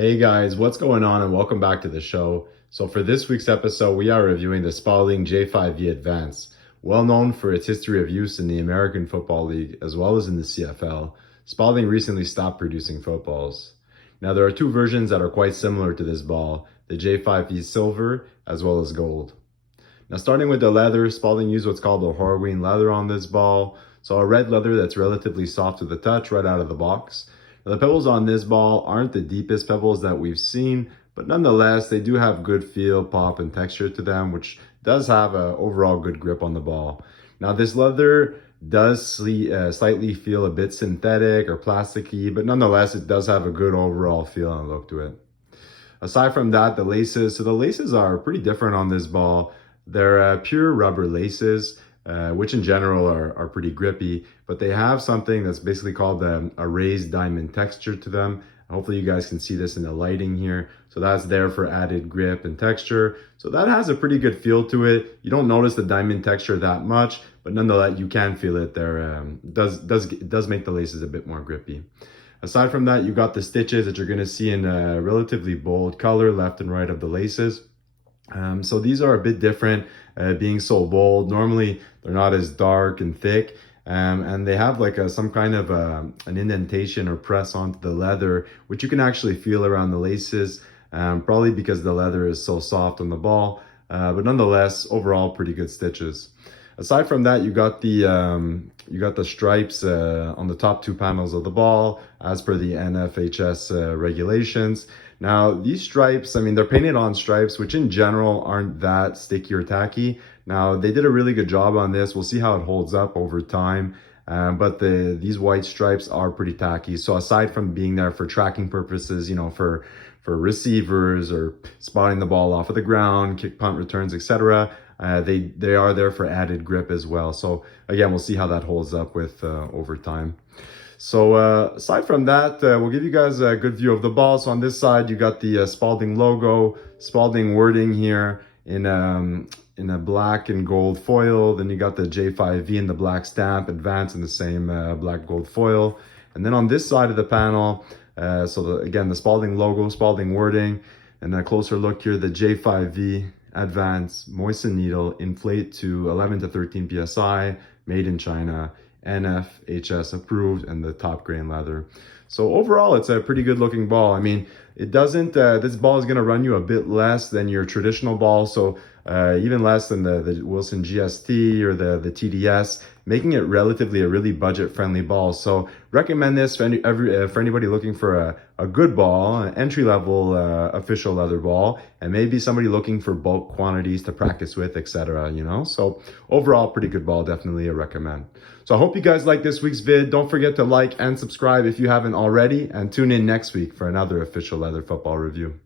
Hey guys, what's going on and welcome back to the show. So for this week's episode, we are reviewing the Spalding J5v Advance. Well known for its history of use in the American Football League as well as in the CFL, Spalding recently stopped producing footballs. Now there are two versions that are quite similar to this ball, the J5v Silver as well as Gold. Now starting with the leather, Spalding used what's called a Horween leather on this ball. So a red leather that's relatively soft to the touch right out of the box. Now, the pebbles on this ball aren't the deepest pebbles that we've seen, but nonetheless, they do have good feel, pop, and texture to them, which does have an overall good grip on the ball. Now this leather does slightly feel a bit synthetic or plasticky, but nonetheless, it does have a good overall feel and look to it. Aside from that, the laces, so the laces are pretty different on this ball. They're pure rubber laces, which in general are pretty grippy, but they have something that's basically called a raised diamond texture to them. Hopefully you guys can see this in the lighting here. So that's there for added grip and texture. So that has a pretty good feel to it. You don't notice the diamond texture that much, but nonetheless you can feel it there. It does make the laces a bit more grippy. Aside from that, you got the stitches that you're going to see in a relatively bold color left and right of the laces. So these are a bit different, being so bold. Normally they're not as dark and thick, and they have like some kind of an indentation or press onto the leather, which you can actually feel around the laces, probably because the leather is so soft on the ball, but nonetheless, overall pretty good stitches. Aside from that, you got the stripes on the top two panels of the ball as per the NFHS regulations. Now these stripes, I mean, they're painted on stripes, which in general aren't that sticky or tacky. Now they did a really good job on this. We'll see how it holds up over time. But these white stripes are pretty tacky. So aside from being there for tracking purposes, you know, for receivers or spotting the ball off of the ground, kick, punt returns, etc., they are there for added grip as well. So again, we'll see how that holds up with over time. So aside from that, we'll give you guys a good view of the ball. So on this side, you got the Spalding logo, Spalding wording here in a black and gold foil. Then you got the J5v in the black stamp, Advance in the same black gold foil. And then on this side of the panel, again, the Spalding logo, Spalding wording, and a closer look here, the J5v Advance moisten needle, inflate to 11 to 13 psi, made in China, NFHS approved, and the top grain leather. So overall, it's a pretty good looking ball. I mean, it doesn't, this ball is going to run you a bit less than your traditional ball. So even less than the Wilson GST or the TDS, making it relatively a really budget friendly ball. So recommend this for anybody looking for a good ball, an entry level official leather ball, and maybe somebody looking for bulk quantities to practice with, etc. You know, so overall pretty good ball, definitely a recommend. So I hope you guys like this week's vid. Don't forget to like and subscribe if you haven't already, and tune in next week for another official leather football review.